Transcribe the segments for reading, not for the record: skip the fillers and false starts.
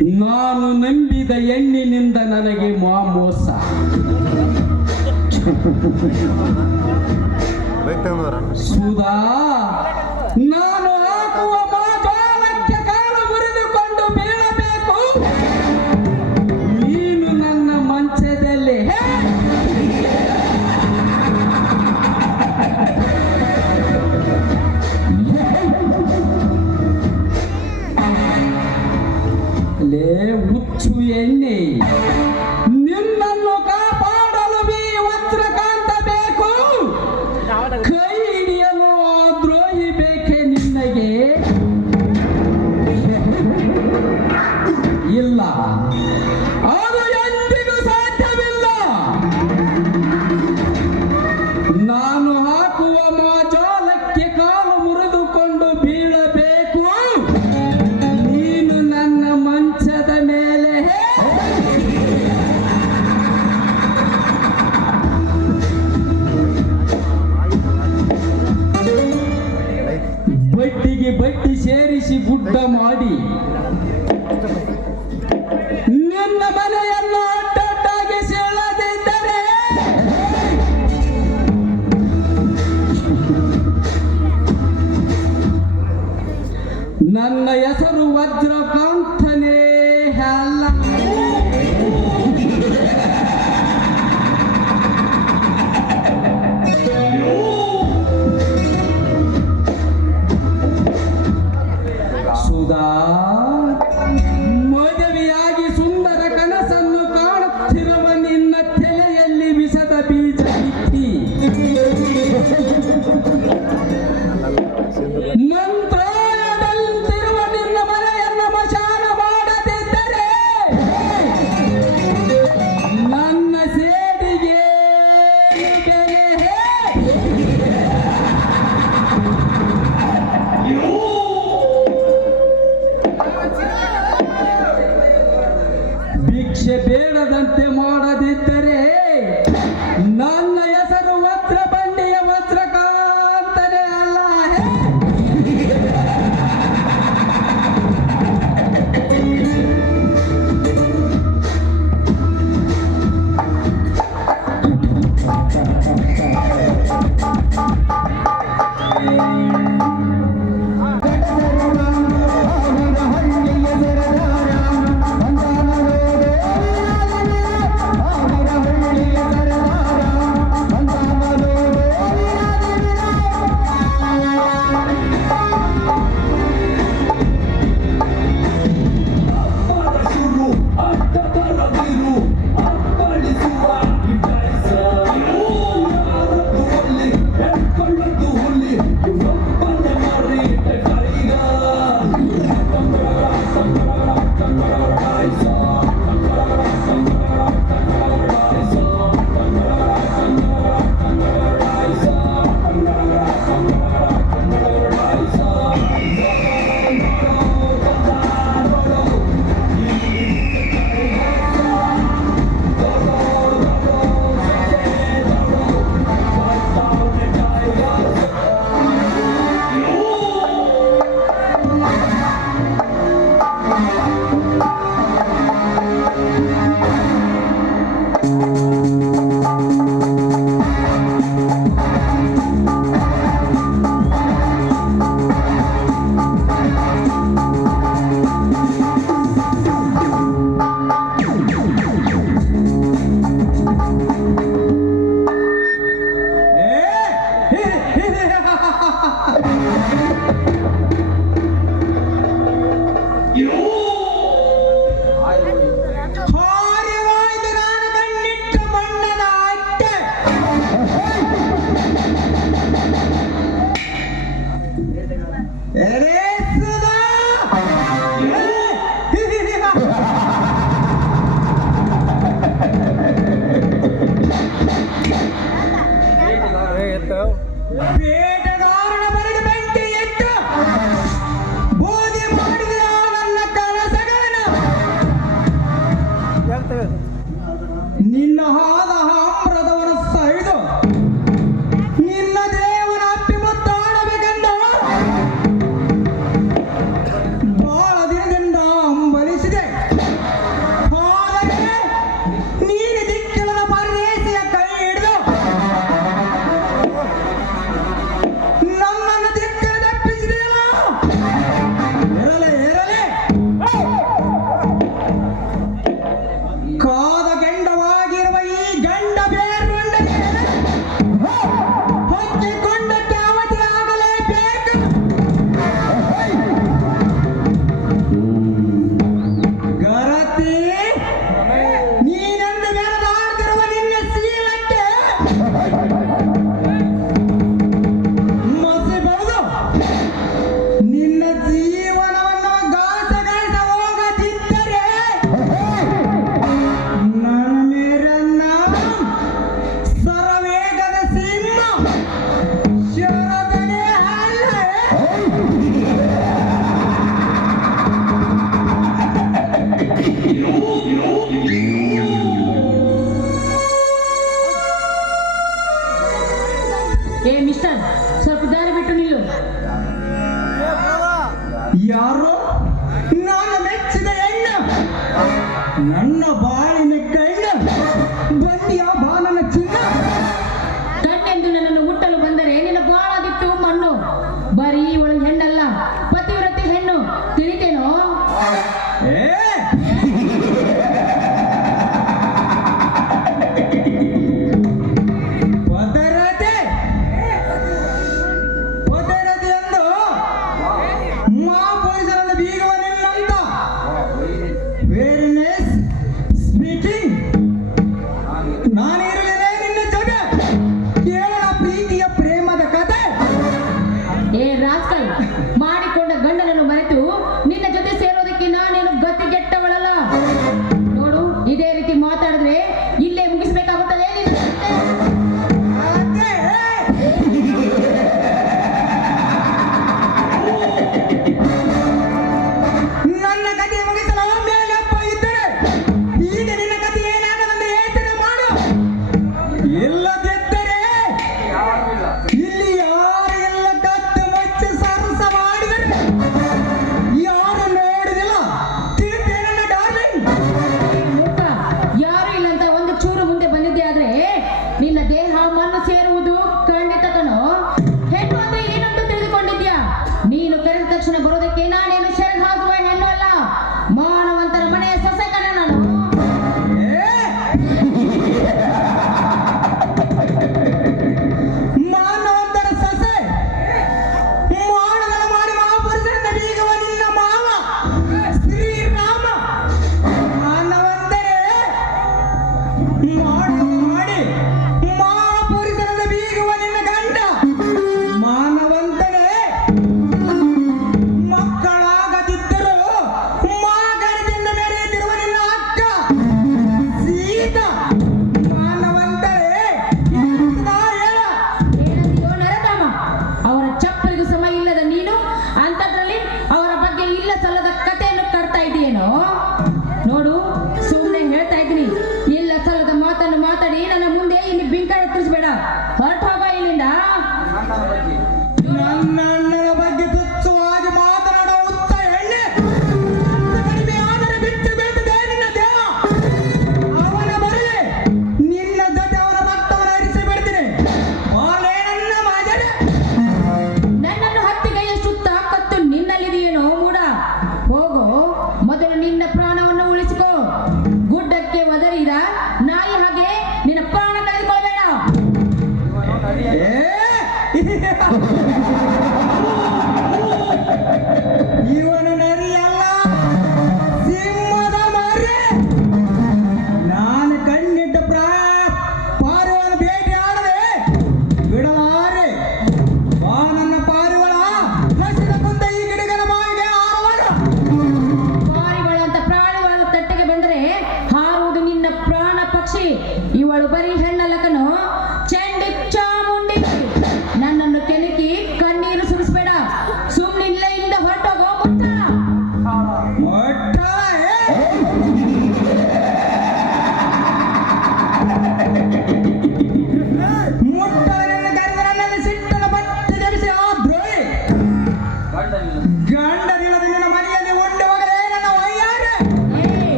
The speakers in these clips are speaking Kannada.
ನಾನು ನಂಬಿದ ಹೆಣ್ಣಿನಿಂದ ನನಗೆ ಮೋಸ. ಸುಧಾ, ನಾನು ಹಾಕುವ ಮಾಜಾಲಕ್ಕೆ ಕಾಲು ಮುರಿದುಕೊಂಡು ಬೀಳಬೇಕು. ನೀನು ನನ್ನ ಮಂಚದಲ್ಲಿ ಹುಚ್ಚು ಎಣ್ಣೆ, ನಿನ್ನನ್ನು ಕಾಪಾಡಲು ವಜ್ರಕಾಂತ ಬೇಕು. ಕೈ ಹಿಡಿಯಲು ದ್ರೋಹಿ ಬೇಕೆ ನಿನಗೆ? ಇಲ್ಲ, ಅದು ಎಂದಿಗೂ ಸಾಧ್ಯವಿಲ್ಲ. ನಾನು ಹಾಕುವ ಮಾಜಾಲಕ್ಕೆ ಕಾಲು ಮುರಿದುಕೊಂಡು ಬೀಳಬೇಕು. ನೀನು ನನ್ನ ಮಂಚದ ಮೇಲೆ ಬಡ್ಡಿಗೆ ಬಡ್ಡಿ ಸೇರಿಸಿ ಗುಡ್ಡ ಮಾಡಿ ನಿನ್ನ ಮನೆಯನ್ನು ಅಡ್ಡಡ್ಡಾಗಿ ಸೆಳೆದಿದ್ದರೆ ನನ್ನ ಹೆಸರು ವಜ್ರಕಾಂತನೇ ಅಲ್ಲ. ಸುಧಾ, ಮದುವೆಯಾಗಿ ಸುಂದರ ಕನಸನ್ನು ಕಾಣುತ್ತಿರುವ ನಿನ್ನ ತಲೆಯಲ್ಲಿ ವಿಷದ ಬೀಜ ಬಿತ್ತಿ ಮಂತ್ರಾಲಯದಂತಿರುವ ನಿನ್ನ ಮನೆಯನ್ನು ಮಶಾನ ಮಾಡದಿದ್ದರೆ ನನ್ನ ಸೇಡಿಗೆ ಭಿಕ್ಷೆ ಬೇಡದಂತೆ ಮಾಡದಿದ್ದರೆ ನನ್ನ ಹೆಸರು ವಜ್ರ ಬಂಡಿಯ ವಜ್ರಕಾಂತನೇ ಅಲ್ಲ. ಬೇಟೆಗಾರನ ಬರೆದು ಬೆಂಕಿ ಇಟ್ಟು ಬೂದಿ ಮಾಡಿದ ನನ್ನ ನನ್ನ ಬಾಳಿನ ಕಣ್ಣ ಬಂದಿಯ ಬಾಲನ ಚಿನ್ನ ಕಣ್ಣೆಂದು ನನ್ನನ್ನು ಮುಟ್ಟಲು ಬಂದರೆ ನಿನ್ನ ಬಾಳದಿತ್ತು ಮಣ್ಣು. ಬರೀ ಇವಳು ಹೆಣ್ಣಲ್ಲ, ಪತಿವ್ರತೆ ಹೆಣ್ಣು, ತಿಳಿತೇನೋ? ಏ ಪದರತೆ ಪದರತೆ ಎಂದು ಮಹಾಪುರುಷರನ್ನು ಬೀಗುವನಿಲ್ಲಂತ ವೆರಿ ನೈಸ್ ಸ್ಪೀಕಿಂಗ್. ನಾನಿರಲಿದೆ ನಿನ್ನ ಜೊತೆ ಕೇವಲ ಪ್ರೀತಿಯ ಪ್ರೇಮದ ಕತೆ. ಏ ರಾಸ್ಕಲ್, ಮಾಡಿಕೊಂಡ ಗಂಡನನ್ನು ಮರೆತು ನಿನ್ನ ಜೊತೆ ಸೇರೋದಕ್ಕೆ ನಾನೇನು ಗತಿಗೆಟ್ಟವಳಲ್ಲ. ನೋಡು, ಇದೇ ರೀತಿ ಮಾತಾಡಿದ್ರೆ ಇಲ್ಲೇ ಮುಗಿಸ್ಬೇಕಾಗುತ್ತದೆ ನಿನ್ನ ಕತೆ. ಅದೇ. ನನ್ನ ಕತೆ ಮುಗಿಸಲು ಮೇಲಪ್ಪ ಇದ್ದರೆ ಈಗ ನಿನ್ನ ಕತೆ ಏನಾಗದಂತೆ ಯೋಚನೆ ಮಾಡು. ಇಲ್ಲದಿದ್ದರೆ ಇಲ್ಲಿ ಯಾರು ಎಲ್ಲ ಕತ್ತು ಮುಚ್ಚಿ ಸರಸ ಮಾಡಿದರೆ ಯಾರು ನೋಡುದಿಲ್ಲ. ತಿಳಿತೇ ನನ್ನ ಡಾರ್ಲಿಂಗ್? ಮೂಕ, ಯಾರು ಇಲ್ಲಂತ ಒಂದು ಚೂರು ಮುಂದೆ ಬಂದಿದ್ದೆ ಆದ್ರೆ ನಿನ್ನ ದೇಹ ಮಣ್ಣು ಸೇರುವುದು ಖಂಡಿತ ಕಣೋ. ಹೆಣ್ಣು ಅಂದ್ರೆ ಏನಂತ ತಿಳಿದುಕೊಂಡಿದ್ಯಾ? ನೀನು ಕರೆದ ತಕ್ಷಣ ಬರೋದಕ್ಕೆ ನಾನೇನು ಶರಣ್ ಹಾಕುವ ಹೆಣ್ಣು ಅಲ್ಲ, ಮಾನವಂತರ ಮನೆಯ ಸೊಸೆ ಕಣ ನಾನು. ಮಾನವಂತರ ಸೊಸೆ ಮಾಡದನ ಮಾಡಿ ಮಹಾಪುರುಷರಿಂದ ಬೀಗುವ ನಿನ್ನ ಮಾವ ಶ್ರೀರಾಮ. ಮಾನವಂತರೇ ಮಾಡಿ ಮಹಾಪುರುಷರಿಂದ ಬೀಗುವ ನಿನ್ನ ಗಂಡ ಮಾನವಂತರೇ. ಮಕ್ಕಳಾಗದಿದ್ದರೂ ಮಗನದಿಂದ ಮೆರೆಯುತ್ತಿರುವ ನಿನ್ನ ಅಕ್ಕ ಸೀತಾ. ಮಾನವಂತರೇ ನಾ ಹೇಳ ಏನಂತೀಯೋ ನರಧಾಮ? ಅವರ ಚಪ್ಪಲಿಗೂ ಸಮ ಇಲ್ಲದ ನೀನು ಅಂಥದ್ರಲ್ಲಿ ಅವರ ಬಗ್ಗೆ ಇಲ್ಲ ಸಲ್ಲದ ಕಥೆಯನ್ನು ಕಟ್ತಾ ಇದೆಯೇನೋ? ನೋಡು, ಸುಮ್ಮನೆ ಹೇಳ್ತಾ ಇದ್ದೀನಿ, ಇಲ್ಲ ಸಲ್ಲದ ಮಾತನ್ನು ಮಾತಾಡಿ ನನ್ನ ಮುಂದೆ ಇಲ್ಲಿ ಬಿಂಕ ಎತ್ತರಿಸಬೇಡ. ಹೊರಟು ಹೋಗ ಇಲ್ಲಿಂದ. ನನ್ನ ಅಣ್ಣನ ಬಗ್ಗೆ ತುಚ್ಛವಾಗಿ ಮಾತನಾಡುವ ಹುಚ್ಚ ಹೆಣ್ಣೆ. ಕಡಿಮೆ ಆದರೆ ಬಿಟ್ಟು ಬೀಳ್ತದೆ ನಿನ್ನ ದೇಹ. ಅವನ ಬರಲಿ ನಿನ್ನ ಜೊತೆ ಅವನ ರಕ್ತವನ್ನು ಹರಿಸಿ ಬಿಡ್ತೀನಿ. ಬಾಳೆ ನನ್ನ ಮಗನೇ. ನನ್ನನ್ನು ಹತ್ತಿಗೆಯಷ್ಟು ತಾಕತ್ತು ನಿನ್ನಲ್ಲಿದೆಯೇನೋ ಮೂಡ? ಹೋಗೋ, ಮೊದಲು ನಿನ್ನ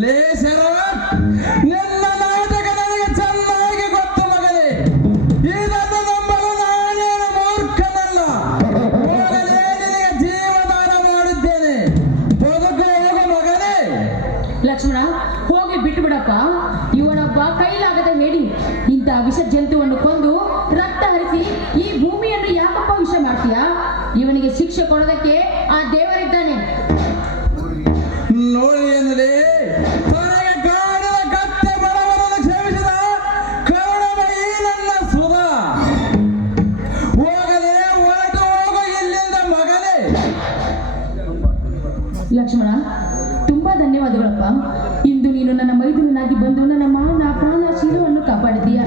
ಲೇ ಶರತ್, ನಿನ್ನ ನಾಟಕ ನನಗೆ ಚೆನ್ನಾಗಿ ಗೊತ್ತು ಮಗನೇ. ಇದನ್ನು ನಂಬಲು ನಾನೇನು ಮೂರ್ಖನಲ್ಲ. ಹೋಗಲೇ ನಿನಗೆ ಜೀವದಾನ ಮಾಡಿದ್ದೇನೆ. ಬದುಕು ಹೋಗು ಮಗನೇ. ಲಕ್ಷ್ಮಣ, ಹೋಗಿ ಬಿಟ್ಟು ಬಿಡಪ್ಪ. ಇವನೊಬ್ಬ ಕೈಲಾಗದ ಹೇಳಿ ಇಂಥ ವಿಷ ಜಂತುವನ್ನು ಕೊಂದು ರಕ್ತ ಹರಿಸಿ ಈ ಭೂಮಿಯನ್ನು ಯಾಕಪ್ಪ ವಿಷ ಮಾಡ್ತೀಯಾ? ಇವನಿಗೆ ಶಿಕ್ಷೆ ಕೊಡೋದಕ್ಕೆ ಆ ದೇವರಿದ್ದಾನೆ. ನೋಡಿ ಎನ್ನಲೇ, ತನಗೆ ಕಾಣದ ಕತ್ತೆ ಬಡವರನ್ನು ಕ್ಷಮಿಸಿದ ಕರುಣಮಯಿ ನನ್ನ ಸುಧಾ. ಹೋಗಲೇ, ಹೊರಟು ಹೋಗು ಇಲ್ಲಿಂದ ಮಗನೇ. ಲಕ್ಷ್ಮಣ, ತುಂಬಾ ಧನ್ಯವಾದಗಳಪ್ಪ. ಇಂದು ನೀನು ನನ್ನ ಮೈದುನನಾಗಿ ಬಂದು ನನ್ನ ಮಾನ ಪ್ರಾಣ ಶೀಲವನ್ನು ಕಾಪಾಡಿದೀಯ.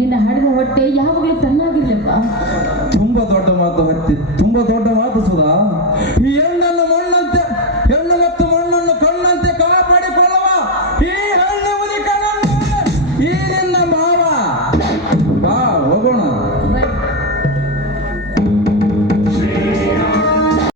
ನಿನ್ನ ಹಡೆದ ಹೊಟ್ಟೆ ಯಾವಾಗಲೂ ಚೆನ್ನಾಗಿರ್ಲಪ್ಪ. ತುಂಬಾ ದೊಡ್ಡ ಮಾತು ಸುಧಾ.